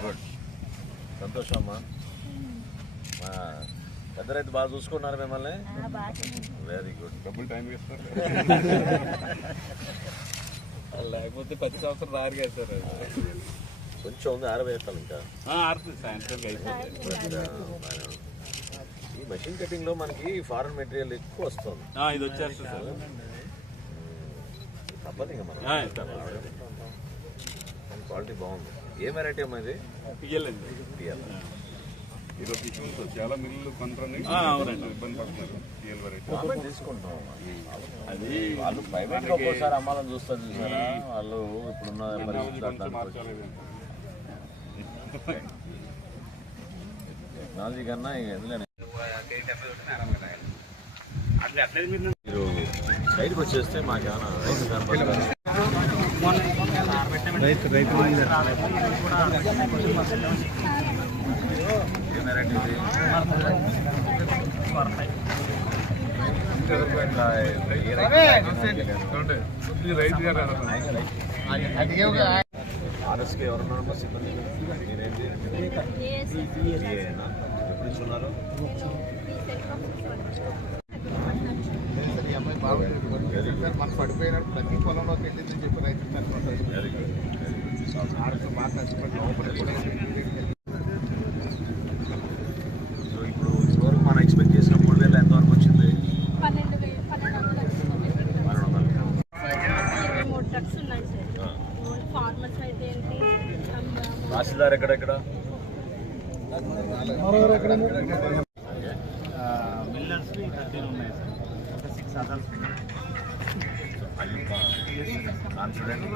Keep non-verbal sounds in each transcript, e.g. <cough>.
Good. సంతోషం అమ్మా మా పెద్ద రైతు బాగా చూసుకున్నారు మిమ్మల్ని. వెరీ గుడ్ డబ్బులు టైం వేస్తారు. <laughs> లేకపోతే పది సంవత్సరం రారు కదా సార్. కొంచెం ఉంది ఆరవేస్తాను ఇంకా. ఆరుతుంది సాయంత్రం అయిపోతుంది ఈ మషిన్ కటింగ్లో మనకి ఫారెన్ మెటీరియల్ ఎక్కువ వస్తుంది. ఆ, ఇది వచ్చేస్తుంది సార్. తప్పదు ఇంకా మనం. క్వాలిటీ బాగుంది. ఏ వెరైటీ అమ్మా ఇది? ఈరోజు తీసుకుంటారు చాలా కొంటారని. ఇబ్బంది పడుతున్నారు వెరైటీ తీసుకుంటాం అది వాళ్ళు ప్రైవేట్గా ఒక్కోసారి అమ్మాలని చూస్తారు చూసారా? వాళ్ళు ఇప్పుడున్న మార్చాలి టెక్నాలజీ కన్నా ఇక మీరు మీరు సైడ్కి వచ్చేస్తే మాకేమైనా రైతు కనపడతారా? ఏ రైతు ఆర్ఎస్కి ఎవరున్నారమ్మా సిబ్బంది మీరేంటి ఏనా? ఎప్పుడు ఇస్తున్నారు మన పడిపోయినప్పుడు ప్రతి పొలంలోకి వెళ్ళిందని చెప్పి రైతు తట్టుకుంటారు వెరీ గుడ్ ఆడతో బాగా కష్టపడి లోపలికి కూడా సో ఇప్పుడు మనం ఎక్స్పెక్ట్ చేసిన మూడు వేల ఎంతవరకు వచ్చింది? సార్. తహసీల్దార్ ఎక్కడెక్కడ? మిల్లర్స్ థర్టీన్ ఉన్నాయి సార్.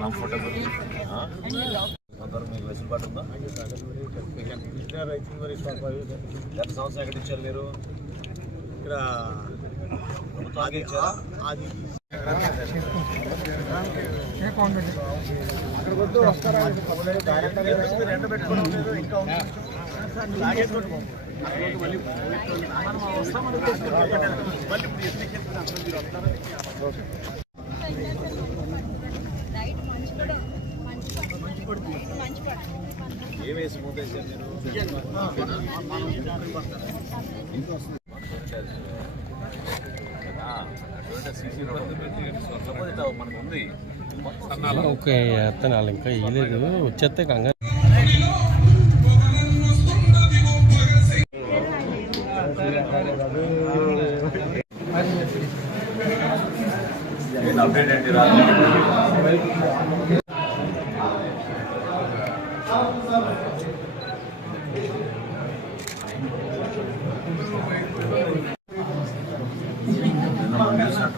కంఫర్టబుల్ కొందరు మీకు వెసులుబాటు ఉందా గత సంవత్సరం ఎక్కడ ఇచ్చారు మీరు ఇక్కడ ప్రభుత్వానికి ఇచ్చారా అక్కడ వద్దు వస్తారా? పెట్టుకోవడం లేదు ఇంకా ఉంది. రైట్ మనకు ఉంది ఓకే ఎత్తనాలి ఇంకా వేయలేదు వచ్చేస్తే కంగారు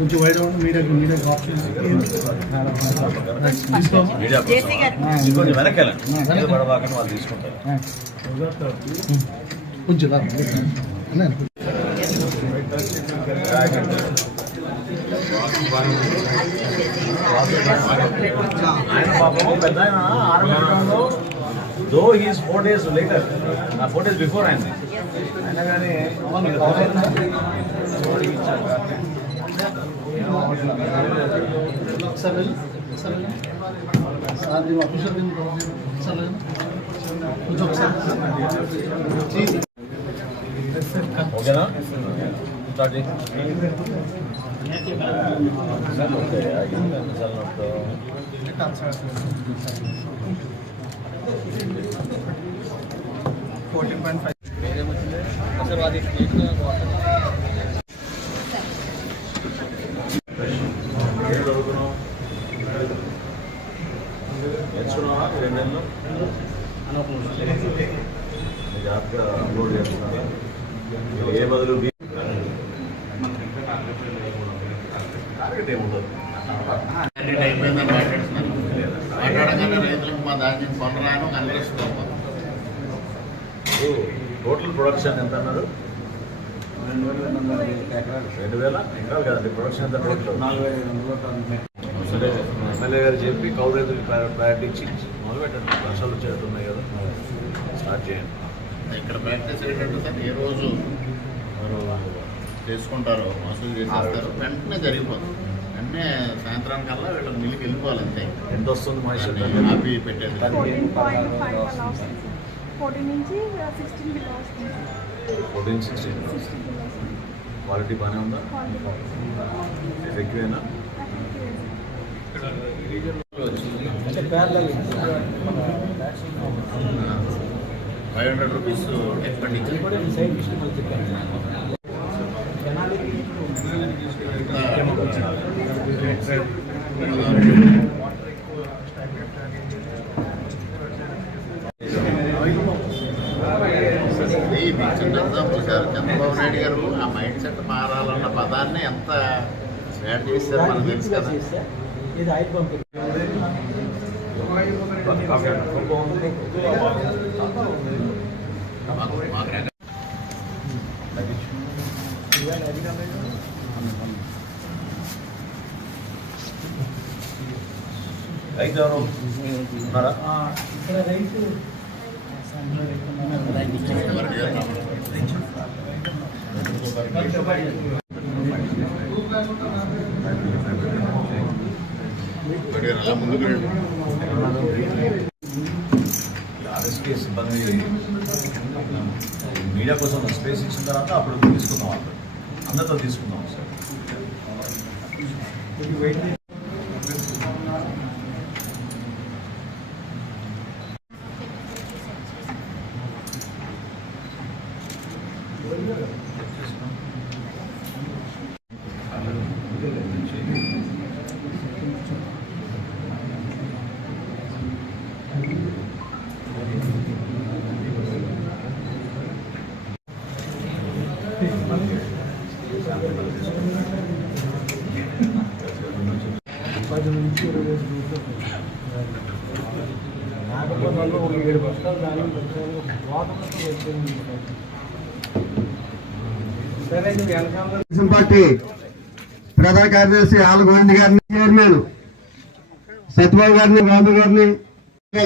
కొంచెం wide media media option media కోసం. ఇంకొంచెం వెనక్కి వెళ్ళండి మీద పడవాకని వాళ్ళు తీసుకుంటారు కొంచెం ఆయన పాపం పెద్ద ఆయన ఆరంభంలో though he's four days later four days before ఆయన అయినా కానీ సార్ సార్ సార్ నేను ఆఫీసర్ సార్ కొంచెం ఓకేనా స్టార్ట్ చేయి ఓకే ఎన్నిసార్లు నడుపుతావు ఫోర్టీన్ పాయింట్ ఫైవ్ ఏం చదువుకున్నావు నేర్చుకున్నావా ఈ రెండు నెలలు మీ జాబ్గా అప్లోడ్ చేస్తున్నారా మీరు ఏ బదులు బి మాట్లాడగానే రైతులకు మా టోటల్ ప్రొడక్షన్ ఎంత అన్నారు? రెండు వేల ఎకరాలు కదండి ప్రొడక్షన్ ఎంత టోటల్? సరే ఎమ్మెల్యే గారు చెప్పి కౌలు రైతులకు ప్రయారిటీ ఇచ్చి మొదలు పెట్టండి వర్షాలు వచ్చేస్తున్నాయి కదా. స్టార్ట్ చేయండి. ఇక్కడ ప్రాక్టీస్ ఏంటంటే సార్ ఏ రోజు చేసుకుంటారో వసూలు చేసేస్తారు వెంటనే జరిగిపోతుంది. వెంటనే సాయంత్రానికల్లా వీళ్ళకి మిల్లుకి వెళ్ళిపోవాలి అంతే. ఎంత వస్తుంది ఆపి పెట్టేది. ఫోర్టీన్ సిక్స్టీన్ క్వాలిటీ బాగానే ఉందా? ఎఫెక్టివేనా ఫైవ్ హండ్రెడ్ రూపీస్ ఎక్స్పెండిచర్ ఇది మీకు చిన్న ఎగ్జాంపుల్ సార్ చంద్రబాబు నాయుడు గారు ఆ మైండ్ సెట్ మారాలన్న పదాన్ని ఎంత యాడ్ చేశారో మనకు తెలుసు కదా మాకు మాకు ఎక్కడ- రైతు ఎవరు ఉన్నారా ఎవరికి గారు ఒకటి అలా ముందుకు రండి. ఆర్ఎస్కే సిబ్బంది మీడియా కోసం స్పేస్ ఇచ్చిన తర్వాత అప్పుడు తీసుకుందాం వాళ్ళు అందరితో తీసుకుందాం సార్ పది నుంచి ఇరవై ఐదు నాటకాలలో ఒక ఏడు బస్తాలు దాని తెలుగుదేశం పార్టీ ప్రధాన కార్యదర్శి ఆలగోవింద్ గారిని చైర్మన్ సత్యబాబు గారిని బాబు గారిని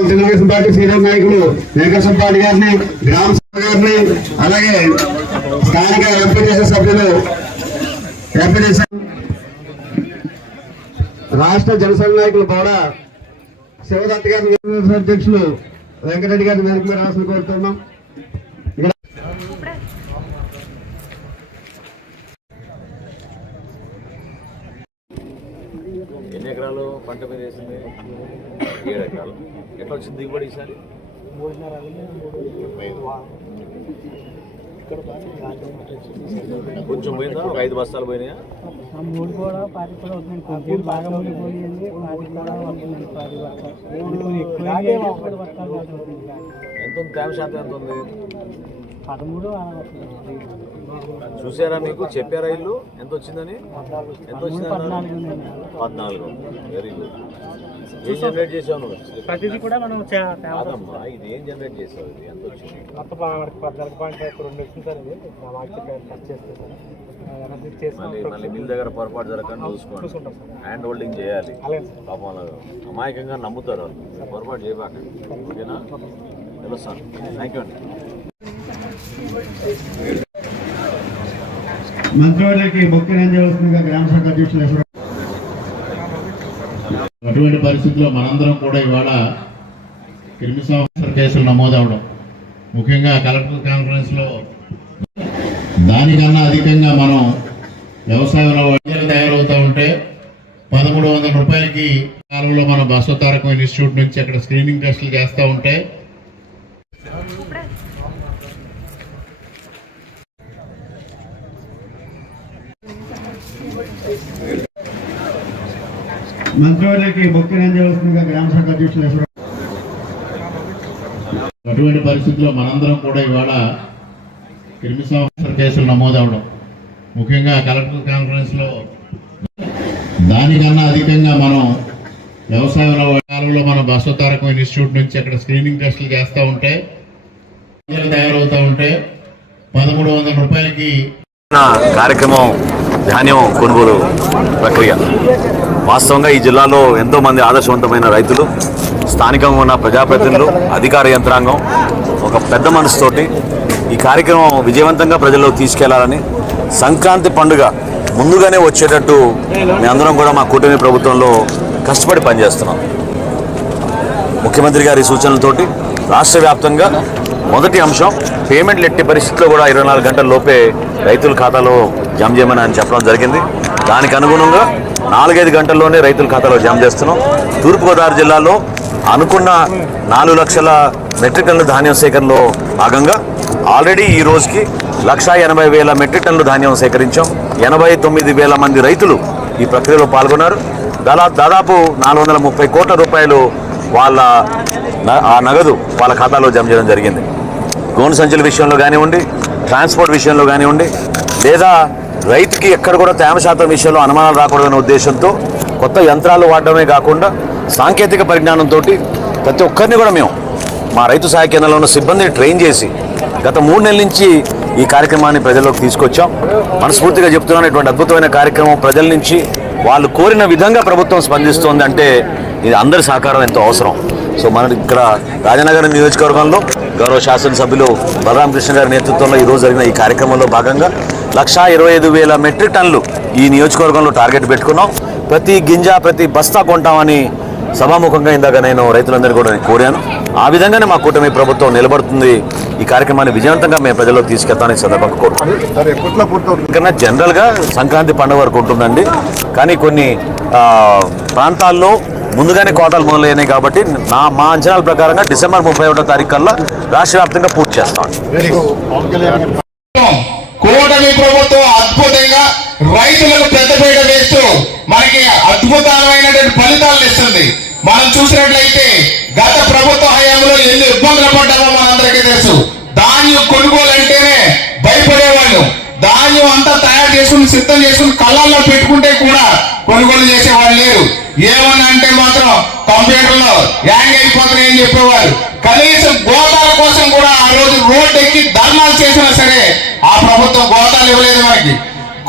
తెలుగుదేశం పార్టీ సీనియర్ నాయకులు వెంకటేశ్వర పార్టీ గారిని గ్రామ సభ గారిని అలాగే స్థానిక ఎంపీటీసీ సభ్యులు ఎంపీటీసీ రాష్ట్ర జనసంఘ నాయకులు కూడా శివదత్ గారి అధ్యక్షులు వెంకటరెడ్డి గారిని వెనక మీద రాసిన కోరుతున్నాం. ఎన్ని ఎకరాలు పంట మీద వేసింది? ఏడు ఎకరాలు. ఎట్లా వచ్చింది దిగుబడి ఈసారి? కొంచెం పోయిందా? ఒక ఐదు బస్తాలు పోయినాయా? మూడు కూడా పాతి కూడా అవుతుంది కొంచెం బాగా మునిగిపోయింది పాతి కూడా అవుతుంది పాతి బస్తాలు. ఎక్కువ పది బస్తాలు దాకా అవుతుంది ఎంత ఉంది? తేమ శాతం ఎంత ఉంది? పదమూడు అలా వస్తుంది చూసారా మీకు చెప్పారా ఇల్లు? ఎంత వచ్చిందని ఎంత వచ్చింది పద్నాలుగు. వెరీ గుడ్ ఏం జనరేట్ చేసావు నువ్వు? ప్రతిదీ కూడా మనం. కాదమ్మా ఇది ఏం జనరేట్ చేసావు? ఇది ఎంత వచ్చింది మొత్తం పద్నాలుగు పాయింట్ రెండు వచ్చింది సార్ ఇది. మా ఖర్చు మళ్ళీ మిల్ దగ్గర పొరపాటు జరగకుండా చూసుకోండి. హ్యాండ్ హోల్డింగ్ చేయాలి. పాపం అమాయకంగా నమ్ముతారు వాళ్ళు. పొరపాటు చేయబాకండి. ఓకేనా? తెలుస్తాను థ్యాంక్ యూ అండి. మంత్రివర్యులకి ముఖ్య చేయవలసిందిగా గ్రామ శాఖ అధ్యక్షులు అటువంటి పరిస్థితుల్లో మనందరం కూడా ఇవాళ క్రిమి సంవత్సర కేసులు నమోదవడం ముఖ్యంగా కలెక్టర్ కాన్ఫరెన్స్లో దానికన్నా అధికంగా మనం వ్యవసాయంలో వంటలు తయారవుతూ ఉంటే పదమూడు వందల రూపాయలకి కాలంలో మన బసవతారకం ఇన్స్టిట్యూట్ నుంచి అక్కడ స్క్రీనింగ్ టెస్టులు చేస్తూ ఉంటే మంత్రివర్యులకి ముఖ్య చేయవలసిందిగా గ్రామ శాఖ అధ్యక్షులు అటువంటి పరిస్థితుల్లో మనందరం కూడా ఇవాళ క్రిమి సంవత్సర కేసులు నమోదవడం ముఖ్యంగా కలెక్టర్ కాన్ఫరెన్స్లో. దానికన్నా అధికంగా మనం వ్యవసాయంలో నాలుగులో మన బసవతారకం ఇన్స్టిట్యూట్ నుంచి అక్కడ స్క్రీనింగ్ టెస్టులు చేస్తూ ఉంటే తయారవుతూ ఉంటే పదమూడు వందల రూపాయలకి కార్యక్రమం ధాన్యం కొనుగోలు ప్రక్రియ. వాస్తవంగా ఈ జిల్లాలో ఎంతో మంది ఆదర్శవంతమైన రైతులు స్థానికంగా ఉన్న ప్రజాప్రతినిధులు అధికార యంత్రాంగం ఒక పెద్ద మనసుతోటి ఈ కార్యక్రమం విజయవంతంగా ప్రజల్లో తీసుకెళ్ళాలని సంక్రాంతి పండుగ ముందుగానే వచ్చేటట్టు మేమందరం కూడా మా కూటమి ప్రభుత్వంలో కష్టపడి పనిచేస్తున్నాం. ముఖ్యమంత్రి గారి సూచనలతోటి రాష్ట్ర వ్యాప్తంగా మొదటి అంశం పేమెంట్లు ఎట్టి పరిస్థితుల్లో కూడా ఇరవై నాలుగు గంటల లోపే రైతుల ఖాతాలో జమ చేయమని అని చెప్పడం జరిగింది. దానికి అనుగుణంగా నాలుగైదు గంటల్లోనే రైతుల ఖాతాలో జమ చేస్తున్నాం. తూర్పుగోదావరి జిల్లాలో అనుకున్న నాలుగు లక్షల మెట్రిక్ టన్నుల ధాన్యం సేకరణలో భాగంగా ఆల్రెడీ ఈ రోజుకి లక్ష ఎనభై వేల మెట్రిక్ టన్నుల ధాన్యం సేకరించాం. ఎనభై తొమ్మిది వేల మంది రైతులు ఈ ప్రక్రియలో పాల్గొన్నారు. దాదా దాదాపు నాలుగు వందల ముప్పై కోట్ల రూపాయలు వాళ్ళ న- ఆ నగదు వాళ్ళ ఖాతాలో జమ చేయడం జరిగింది. గోను సంచుల విషయంలో కానివ్వండి ట్రాన్స్పోర్ట్ విషయంలో కానివ్వండి లేదా రైతుకి ఎక్కడ కూడా తేమ శాతం విషయంలో అనుమానాలు రాకూడదనే ఉద్దేశంతో కొత్త యంత్రాలు వాడడమే కాకుండా సాంకేతిక పరిజ్ఞానంతో ప్రతి ఒక్కరిని కూడా మేము మా రైతు సహాయ కేంద్రంలో ఉన్న సిబ్బందిని ట్రైన్ చేసి గత మూడు నెలల నుంచి ఈ కార్యక్రమాన్ని ప్రజల్లోకి తీసుకొచ్చాం. మనస్ఫూర్తిగా చెప్తున్నాను ఇటువంటి అద్భుతమైన కార్యక్రమం ప్రజల నుంచి వాళ్ళు కోరిన విధంగా ప్రభుత్వం స్పందిస్తోంది అంటే ఇది అందరి సహకారం ఎంతో అవసరం. సో మన ఇక్కడ రాజనగరం నియోజకవర్గంలో గౌరవ శాసనసభ్యులు బలరామకృష్ణ గారి నేతృత్వంలో ఈరోజు జరిగిన ఈ కార్యక్రమంలో భాగంగా లక్షా ఇరవై ఐదు వేల మెట్రిక్ టన్నులు ఈ నియోజకవర్గంలో టార్గెట్ పెట్టుకున్నాం. ప్రతి గింజ ప్రతి బస్తా కొంటామని సభాముఖంగా ఇందాక నేను రైతులందరినీ కూడా నేను కోరాను. ఆ విధంగానే మా కూటమి ప్రభుత్వం నిలబడుతుంది. ఈ కార్యక్రమాన్ని విజయవంతంగా మేము ప్రజల్లోకి తీసుకెళ్తానని ఈ సందర్భంగా కోరుతున్నాను ఇంకా జనరల్గా సంక్రాంతి పండుగ వరకు ఉంటుందండి. కానీ కొన్ని ప్రాంతాల్లో ముందుగానే కోతలు మొదలైనాయి కాబట్టి నా మా అంచనాల ప్రకారంగా డిసెంబర్ ముప్పై ఒకటో తారీఖు కల్లా రాష్ట్ర వ్యాప్తంగా పూర్తి చేస్తాం. కూటమి ప్రభుత్వం అద్భుతంగా రైతులకు పెద్దపీట వేస్తూ మనకి అద్భుతమైనటువంటి ఫలితాలు ఇస్తుంది మనం చూసినట్లయితే గత ప్రభుత్వ హయాంలో ఎన్ని ఇబ్బందులు పడ్డామో మనందరికీ తెలుసు. ధాన్యం కొనుగోలు అంటేనే భయపడేవాళ్ళు ధాన్యం అంతా తయారు చేసుకుని సిద్ధం చేసుకుని కళ్ళల్లో పెట్టుకుంటే కూడా కొనుగోలు చేసేవాళ్ళు లేరు. ఏమన్నా అంటే మాత్రం కంప్యూటర్లో హ్యాంగ్ అయిపోతున్నాయి అని చెప్పేవారు. కనీసం గోతాల కోసం కూడా ఆ రోజు రోడ్డు ఎక్కి ధర్నాలు చేసినా సరే ఆ ప్రభుత్వం గోతాలు ఇవ్వలేదు మనకి.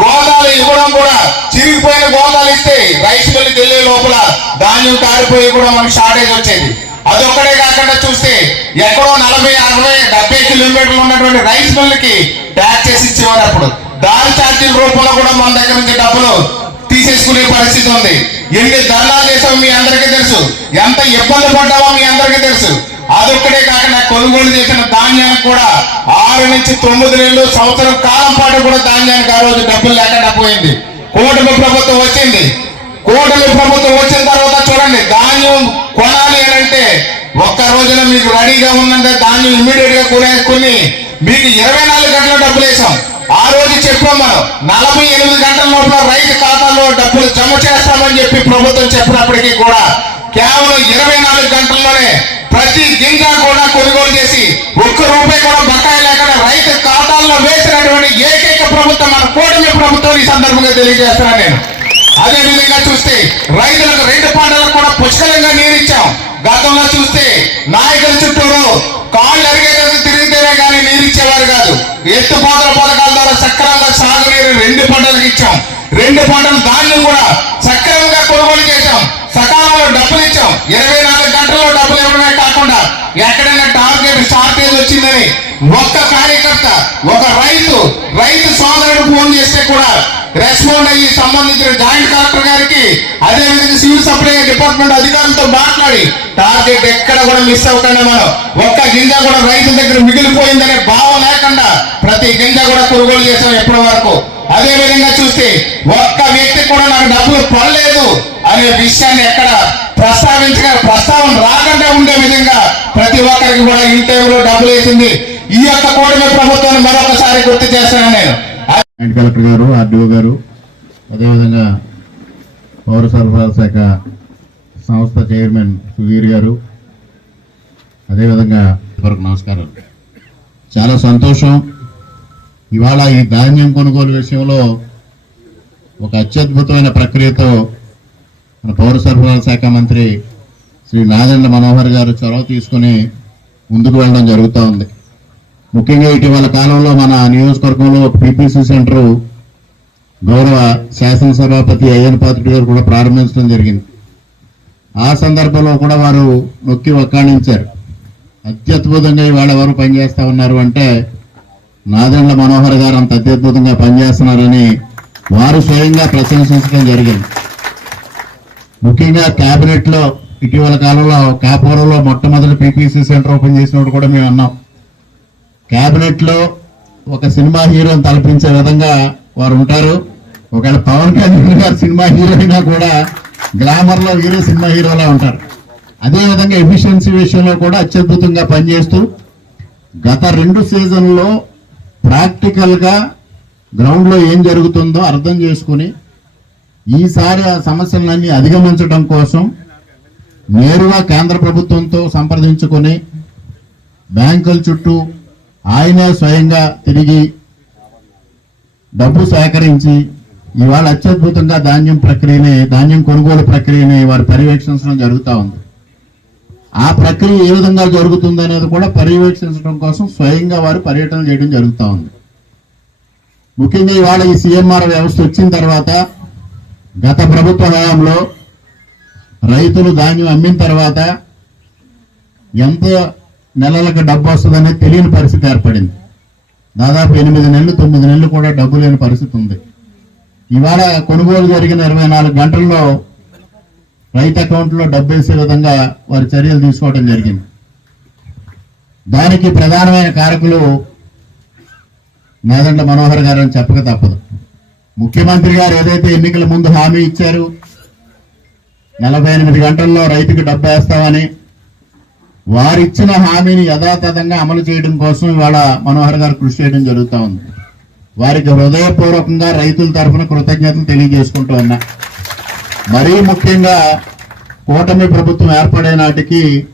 గోదాలు ఇవ్వడం కూడా చిరిగిపోయిన గోదాలు ఇస్తే రైస్ మిల్లుకి వెళ్ళే లోపల ధాన్యం కారిపోయి కూడా మనకి షార్టేజ్ వచ్చేది. అదొక్కడే కాకుండా చూస్తే ఎక్కడో నలభై అరవై డెబ్బై కిలోమీటర్లు ఉన్నటువంటి రైస్ మిల్లుకి ట్యాక్ చేసి ఇచ్చేవారు అప్పుడు. దాని ఛార్జీల రూపంలో కూడా మన దగ్గర నుంచి డబ్బులు తీసేసుకునే పరిస్థితి ఉంది. ఎన్ని ధర్నాలు చేసామో మీ అందరికీ తెలుసు. ఎంత ఇబ్బంది పడ్డామో మీ అందరికీ తెలుసు. అదొక్కడే కాకుండా కొనుగోలు చేసిన ధాన్యానికి కూడా ఆరు నుంచి తొమ్మిది నెలలు సంవత్సరం కాలం పాటు కూడా ధాన్యానికి ఆ రోజు డబ్బులు లేకుండా పోయింది. కూటమి ప్రభుత్వం వచ్చింది. కూటమి ప్రభుత్వం వచ్చిన తర్వాత చూడండి ధాన్యం కొనాలి అని అంటే ఒక్క రోజున మీకు రెడీగా ఉందంటే దాన్ని ఇమ్మీడియట్గా కొనేసుకుని మీకు ఇరవై నాలుగు గంటల డబ్బులు వేసాం ఆ రోజు చెప్పాం మనం నలభై ఎనిమిది గంటల లోపల రైతు ఖాతాలో డబ్బులు జమ చేస్తామని చెప్పి ప్రభుత్వం చెప్పినప్పటికీ కూడా కేవలం ఇరవై నాలుగు గంటల్లోనే ప్రతి గింజ కూడా కొనుగోలు చేసి ఒక్క రూపాయి కూడా బకాయి లేకుండా రైతు ఖాతాల్లో వేసినటువంటి ఏకైక ప్రభుత్వం మన కూటమి ప్రభుత్వం ఈ సందర్భంగా తెలియజేస్తున్నాను నేను. అదే విధంగా చూస్తే రైతులకు రెండు పంటలకు కూడా పుష్కలంగా నీరు ఇచ్చాం. గతంలో చూస్తే నాయకుల చుట్టూరు కాళ్ళు అరిగేటట్టు తిరిగితేనే కానీ నీరు ఇచ్చేవారు కాదు. ఎత్తుపోతల పథకాల ద్వారా సక్రమంగా సాగునీరు రెండు పంటలకు ఇచ్చాం. రెండు పంటలు ధాన్యం కూడా సక్రమంగా కొనుగోలు చేశాం. సకాలంలో డబ్బులు ఇచ్చాం. ఇరవై నాలుగు గంటల్లో డబ్బులు ఇవ్వడమే కాకుండా ఎక్కడైనా టార్గెట్ షార్టేజ్ వచ్చిందని ఒక్క కార్యకర్త ఒక రైతు రైతు సోదరుడు ఫోన్ చేస్తే కూడా రెస్పాండ్ అయ్యి సంబంధించిన జాయింట్ కలెక్టర్ గారికి అదే విధంగా సివిల్ సప్లై డిపార్ట్మెంట్ అధికారులతో మాట్లాడి టార్గెట్ ఎక్కడ కూడా మిస్ అవ్వకుండా మనం. ఒక్క గింజ కూడా రైతు దగ్గర మిగిలిపోయిందనే భావం లేకుండా ప్రతి గింజ కూడా కొనుగోలు చేసాం ఎప్పటి వరకు. అదే విధంగా చూస్తే ఒక్క వ్యక్తి కూడా నాకు డబ్బులు పడలేదు అనే విషయాన్ని ఎక్కడ ప్రస్తావించగా ప్రస్తావన రాకుండా ఉండే విధంగా ప్రతి ఒక్కరికి కూడా ఇన్ టైంలో డబ్బులు వేసింది. ఈ యొక్క కూటమి ప్రభుత్వాన్ని మరొకసారి గుర్తు చేస్తున్నాను నేను. జాయింట్ కలెక్టర్ గారు ఆర్డీఓ గారు అదేవిధంగా పౌర సరఫరాల శాఖ సంస్థ చైర్మన్ సుధీర్ గారు అదేవిధంగా వరకు నమస్కారం చాలా సంతోషం. ఇవాళ ఈ ధాన్యం కొనుగోలు విషయంలో ఒక అత్యద్భుతమైన ప్రక్రియతో మన పౌర సరఫరాల శాఖ మంత్రి శ్రీ నాదెండ్ల మనోహర్ గారు చొరవ తీసుకుని ముందుకు వెళ్ళడం జరుగుతూ ఉంది. ముఖ్యంగా ఇటీవల కాలంలో మన నియోజకవర్గంలో పీపీసీ సెంటర్ గౌరవ శాసనసభాపతి అయ్యన్ పాత్రుడి గారు కూడా ప్రారంభించడం జరిగింది. ఆ సందర్భంలో కూడా వారు నొక్కి ఒక్కాణించారు అత్యద్భుతంగా ఇవాళ ఎవరు పనిచేస్తా ఉన్నారు అంటే నాదెండ్ల మనోహర్ గారు అంత అత్యద్భుతంగా పనిచేస్తున్నారని వారు స్వయంగా ప్రశంసించడం జరిగింది. ముఖ్యంగా క్యాబినెట్లో ఇటీవల కాలంలో కాపురంలో మొట్టమొదటి పీపీసీ సెంటర్ ఓపెన్ చేసినప్పుడు కూడా మేము అన్నాం. క్యాబినెట్లో లో ఒక సినిమా హీరోని తలపించే విధంగా వారు ఉంటారు. ఒకవేళ పవన్ కళ్యాణ్ గారు సినిమా హీరో అయినా కూడా గ్లామర్లో హీరో సినిమా హీరోలా ఉంటారు. అదేవిధంగా ఎఫిషియన్సీ విషయంలో కూడా అత్యద్భుతంగా పనిచేస్తూ గత రెండు సీజన్లో ప్రాక్టికల్గా గ్రౌండ్లో ఏం జరుగుతుందో అర్థం చేసుకుని ఈసారి ఆ సమస్యలన్నీ అధిగమించడం కోసం నేరుగా కేంద్ర ప్రభుత్వంతో సంప్రదించుకొని బ్యాంకుల చుట్టూ ఆయనే స్వయంగా తిరిగి డబ్బు సేకరించి ఇవాళ అత్యద్భుతంగా ధాన్యం ప్రక్రియని ధాన్యం కొనుగోలు ప్రక్రియని వారు పర్యవేక్షించడం జరుగుతూ ఉంది. ఆ ప్రక్రియ ఏ విధంగా జరుగుతుంది అనేది కూడా పర్యవేక్షించడం కోసం స్వయంగా వారు పర్యటన చేయడం జరుగుతూ ఉంది. ముఖ్యంగా ఇవాళ ఈ సీఎంఆర్ వ్యవస్థ వచ్చిన తర్వాత గత ప్రభుత్వ హయాంలో రైతులు ధాన్యం అమ్మిన తర్వాత ఎంత నెలలకు డబ్బు వస్తుందనే తెలియని పరిస్థితి ఏర్పడింది. దాదాపు ఎనిమిది నెలలు తొమ్మిది నెలలు కూడా డబ్బు లేని పరిస్థితి ఉంది. ఇవాళ కొనుగోలు జరిగిన ఇరవై నాలుగు గంటల్లో రైతు అకౌంట్లో డబ్బు వేసే విధంగా వారి చర్యలు తీసుకోవడం జరిగింది. దానికి ప్రధానమైన కారకులు నాదండ మనోహర్ గారు అని చెప్పక తప్పదు. ముఖ్యమంత్రి గారు ఏదైతే ఎన్నికల ముందు హామీ ఇచ్చారు నలభై ఎనిమిది గంటల్లో రైతుకి డబ్బు వేస్తామని వారిచ్చిన హామీని యథాతథంగా అమలు చేయడం కోసం ఇవాళ మనోహర్ గారు కృషి చేయడం జరుగుతూ ఉంది. వారికి హృదయపూర్వకంగా రైతుల తరఫున కృతజ్ఞతలు తెలియజేసుకుంటూ ఉన్నా. మరీ ముఖ్యంగా కూటమి ప్రభుత్వం ఏర్పడే నాటికి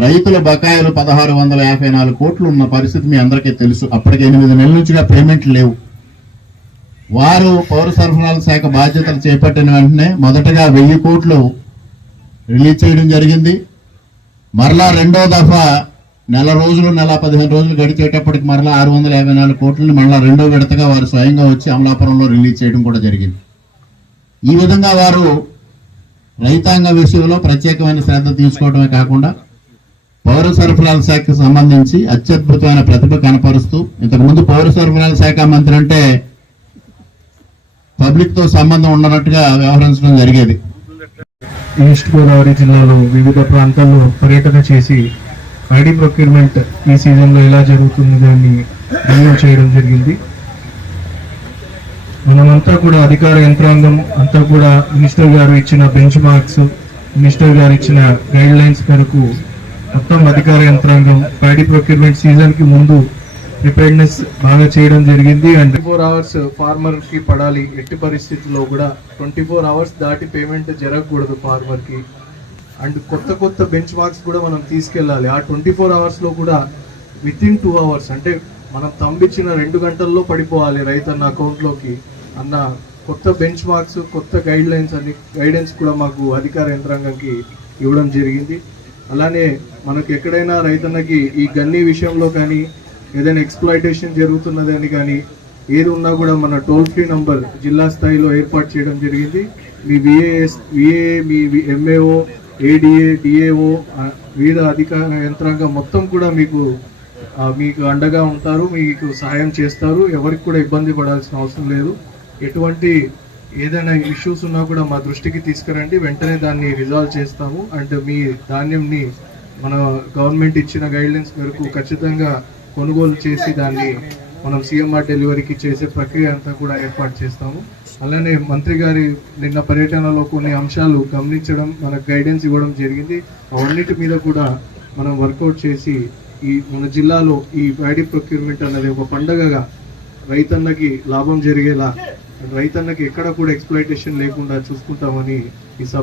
రైతుల బకాయిలు పదహారు వందల యాభై నాలుగు కోట్లు ఉన్న పరిస్థితి మీ అందరికీ తెలుసు. అప్పటికి ఎనిమిది నెలల నుంచిగా పేమెంట్లు లేవు. వారు పౌర సరఫరాల శాఖ బాధ్యతలు చేపట్టిన వెంటనే మొదటగా వెయ్యి కోట్లు రిలీజ్ చేయడం జరిగింది. మరలా రెండో దఫా నెల రోజులు నెల పదిహేను రోజులు గడిచేటప్పటికి మరలా ఆరు వందల యాభై నాలుగు కోట్లని మరలా రెండో విడతగా వారు స్వయంగా వచ్చి అమలాపురంలో రిలీజ్ చేయడం కూడా జరిగింది. ఈ విధంగా వారు రైతాంగ విషయంలో ప్రత్యేకమైన శ్రద్ధ తీసుకోవడమే కాకుండా పౌర సరఫరాల శాఖకు సంబంధించి అత్యద్భుతమైన ప్రతిభ కనపరుస్తూ ఇంతకుముందు పౌర సరఫరాల శాఖ మంత్రి అంటే పబ్లిక్తో సంబంధం ఉన్నట్టుగా వ్యవహరించడం జరిగేది. ఈస్ట్ గోదావరి జిల్లాలో వివిధ ప్రాంతాల్లో పర్యటన చేసి ఐడి ప్రొక్యూర్మెంట్ ఈ సీజన్లో ఎలా జరుగుతుంది దాన్ని రివ్యూ చేయడం జరిగింది. మనమంతా కూడా అధికార యంత్రాంగం అంతా కూడా మినిస్టర్ గారు ఇచ్చిన బెంచ్ మార్క్స్ మినిస్టర్ గారు ఇచ్చిన గైడ్ లైన్స్ మేరకు మొత్తం అధికార యంత్రాంగం ఐడి ప్రొక్యూర్మెంట్ సీజన్కి ముందు ప్రిపేర్నెస్ బాగా చేయడం జరిగింది అండ్ ఫోర్ అవర్స్ ఫార్మర్కి పడాలి ఎట్టి పరిస్థితుల్లో కూడా. ట్వంటీ ఫోర్ అవర్స్ దాటి పేమెంట్ జరగకూడదు ఫార్మర్కి అండ్ కొత్త కొత్త బెంచ్ మార్క్స్ కూడా మనం తీసుకెళ్ళాలి. ఆ ట్వంటీ ఫోర్ అవర్స్లో కూడా విత్ ఇన్ టూ అవర్స్ అంటే మనం తంబిచ్చిన రెండు గంటల్లో పడిపోవాలి రైతన్న అకౌంట్లోకి అన్న కొత్త బెంచ్ మార్క్స్ కొత్త గైడ్ లైన్స్ అన్ని గైడెన్స్ కూడా మాకు అధికార యంత్రాంగంకి ఇవ్వడం జరిగింది. అలానే మనకు ఎక్కడైనా రైతన్నకి ఈ గన్నీ విషయంలో కానీ ఏదైనా ఎక్స్ప్లాయిటేషన్ జరుగుతున్నదని కానీ ఏది ఉన్నా కూడా మన టోల్ ఫ్రీ నంబర్ జిల్లా స్థాయిలో ఏర్పాటు చేయడం జరిగింది. మీ విఏఎస్ విఏ మీ ఎంఏఓ ఏడిఏ డిఏఓ వివిధ అధికార యంత్రాంగం మొత్తం కూడా మీకు మీకు అండగా ఉంటారు మీకు సహాయం చేస్తారు. ఎవరికి కూడా ఇబ్బంది పడాల్సిన అవసరం లేదు. ఎటువంటి ఏదైనా ఇష్యూస్ ఉన్నా కూడా మా దృష్టికి తీసుకురండి. వెంటనే దాన్ని రిజాల్వ్ చేస్తాము. అండ్ మీ ధాన్యంని మన గవర్నమెంట్ ఇచ్చిన గైడ్లైన్స్ మేరకు ఖచ్చితంగా కొనుగోలు చేసి దాన్ని మనం సీఎంఆర్ డెలివరీకి చేసే ప్రక్రియ అంతా కూడా ఏర్పాటు చేస్తాము. అలానే మంత్రి గారి నిన్న పర్యటనలో కొన్ని అంశాలు గమనించడం మనకు గైడెన్స్ ఇవ్వడం జరిగింది. అవన్నిటి మీద కూడా మనం వర్కౌట్ చేసి ఈ మన జిల్లాలో ఈ ప్యాడీ ప్రొక్యూర్మెంట్ అనేది ఒక పండగగా రైతన్నకి లాభం జరిగేలా రైతన్నకి ఎక్కడ కూడా ఎక్స్ప్లైటేషన్ లేకుండా చూసుకుంటామని ఈ సభ